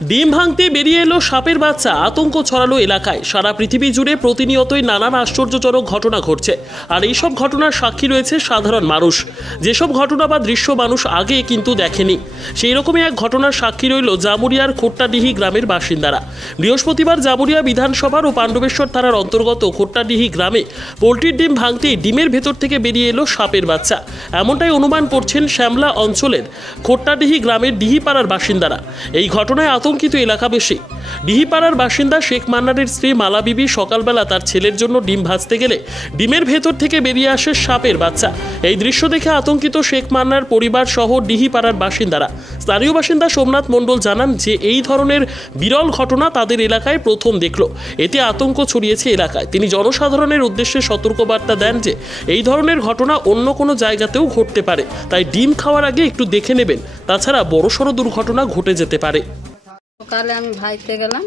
ডিম ভাঙতে বেরিয়ে এলো সাপের বাচ্চা, আতঙ্ক ছড়ালো এলাকায়। সারা পৃথিবী জুড়ে প্রতিনিয়তই নানান আশ্চর্যজনক ঘটনা ঘটছে, আর এইসব ঘটনার সাক্ষী রয়েছে সাধারণ মানুষ। যেসব ঘটনা বা দৃশ্য মানুষ আগে কিন্তু দেখেনি, সেই রকমই এক ঘটনার সাক্ষী রইল জামুরিয়ার খোট্টাডিহি গ্রামের বাসিন্দারা। বৃহস্পতিবার জামুরিয়া বিধানসভার ও পাণ্ডবেশ্বর থানার অন্তর্গত খোট্টাডিহি গ্রামে পোলট্রির ডিম ভাঙতেই ডিমের ভেতর থেকে বেরিয়ে এলো সাপের বাচ্চা। এমনটাই অনুমান করছেন শ্যামলা অঞ্চলের খোট্টাডিহি গ্রামের ডিহিপাড়ার বাসিন্দারা। এই ঘটনায় আতঙ্কিত এলাকাবাসী। ডিহিপাড়ার বাসিন্দা শেখ মান্নারের স্ত্রী মালা বিবি সকালবেলা তার ছেলের জন্য ডিম ভাজতে গেলে ডিমের ভেতর থেকে বেরিয়ে আসে সাপের বাচ্চা। এই দৃশ্য দেখে আতঙ্কিত শেখ মান্নার পরিবার সহ ডিহিপাড়ার বাসিন্দারা। স্থানীয় বাসিন্দা সোমনাথ মণ্ডল জানান যে এই ধরনের বিরল ঘটনা তাদের এলাকায় প্রথম দেখল। এতে আতঙ্ক ছড়িয়েছে এলাকায়। তিনি জনসাধারণের উদ্দেশ্যে সতর্কবার্তা দেন যে এই ধরনের ঘটনা অন্য কোনো জায়গাতেও ঘটতে পারে, তাই ডিম খাওয়ার আগে একটু দেখে নেবেন, তাছাড়া বড়সড় দুর্ঘটনা ঘটে যেতে পারে। সকালে আমি ভাইতে গেলাম,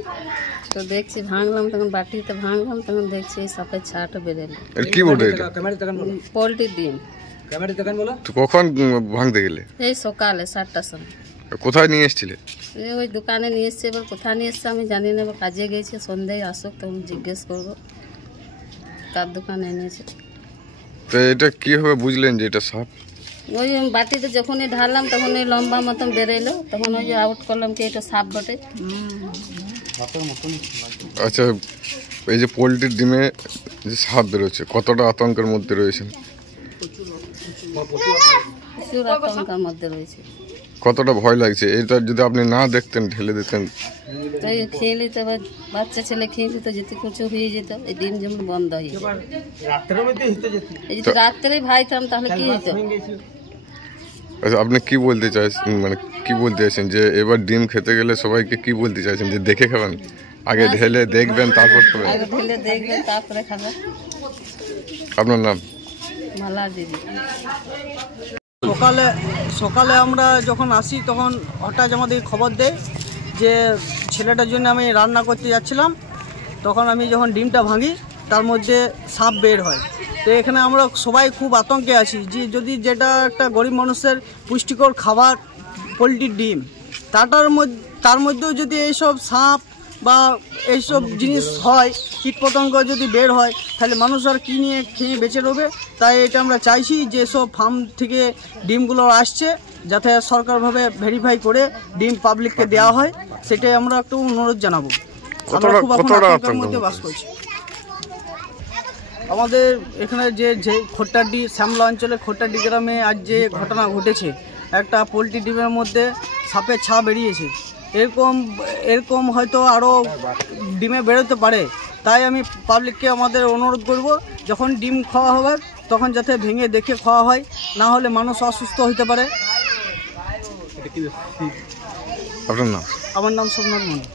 তো দেখছি ভাঙলাম, তখন বাটিতে ভাঙলাম, তখন দেখছি এই সাপের ছাটা বেরোলো। কি বলতে এটা? পোলট্রির ডিম। তো কখন ভাঙতে গেলে? এই সকালে 7টার সময়। কোথায় নিয়ে এসেছিলে? ওই দোকানে নিয়ে এসছে, এবার কোথায় নিয়ে এসছে আমি জানি না, এবার কাজে গেছে, সন্ধ্যায় আসুক তখন জিজ্ঞেস করবো কার দোকানে এনেছে। তো এটা কিভাবে বুঝলেন যে এটা সাপ? ওই বাটিতে যখনই ঢাললাম তখন ওই লম্বা মতন বেরোলো, তখন ওই যে আউট করলাম কি এটা সাপ বটে। আচ্ছা, এই যে পোলট্রির ডিমে যে সাপ বেরোচ্ছে, কতটা আতঙ্কের মধ্যে রয়েছেন? প্রচুর আতঙ্কের মধ্যে রয়েছে। কতটা ভয় লাগছে? এটা যদি আপনি না দেখতেন, ঢেলে দিতেন, তাই খেয়ে নিত, বাচ্চা ছেলে খেয়ে নিত, যেতে কিছু হয়ে যেত, এই ডিম যেমন বন্ধ হয়ে যেত। এই যদি রাত্রে ভাইতাম তাহলে কি হতো? আচ্ছা, আপনি কি বলতে চাইছেন, মানে কি বলতে চাইছেন যে এবার ডিম খেতে গেলে সবাইকে কি বলতে চাইছেন, যে দেখে খাবেন? আগে ঢেলে দেখবেন তারপর খাবেন? আগে ঢেলে দেখবেন তারপরে খাবেন। আপনার নাম? মালা দিদি। সকালে আমরা যখন আসি তখন হঠাৎ আমাদের খবর দেয় যে ছেলেটার জন্য আমি রান্না করতে যাচ্ছিলাম, তখন আমি যখন ডিমটা ভাঙি তার মধ্যে সাপ বের হয়। তো এখানে আমরা সবাই খুব আতঙ্কে আছি যে যদি যেটা একটা গরিব মানুষের পুষ্টিকর খাবার পোলট্রির ডিম, তার মধ্যেও যদি এইসব সাপ বা এইসব জিনিস হয়, কীটপতঙ্গ যদি বের হয়, তাহলে মানুষ আর কী নিয়ে খেয়ে বেঁচে রবে। তাই এটা আমরা চাইছি যে সব ফার্ম থেকে ডিমগুলো আসছে যাতে সরকারভাবে ভেরিফাই করে ডিম পাবলিককে দেওয়া হয়, সেটাই আমরা একটু অনুরোধ জানাবো। আমরা খুব আতঙ্কের মধ্যে বাস করছি। আমাদের এখানে যে খোট্টাডি শ্যামলা অঞ্চলের খোট্টাডি গ্রামে আজ যে ঘটনা ঘটেছে, একটা পোলট্রি ডিমের মধ্যে সাপের ছা বেরিয়েছে। এরকম হয়তো আরও ডিমে বেরোতে পারে। তাই আমি পাবলিককে আমাদের অনুরোধ করব, যখন ডিম খাওয়া হবে তখন যাতে ভেঙে দেখে খাওয়া হয়, না হলে মানুষ অসুস্থ হতে পারে। আপনার নাম? আমার নাম সোমনাথ মন্ডল।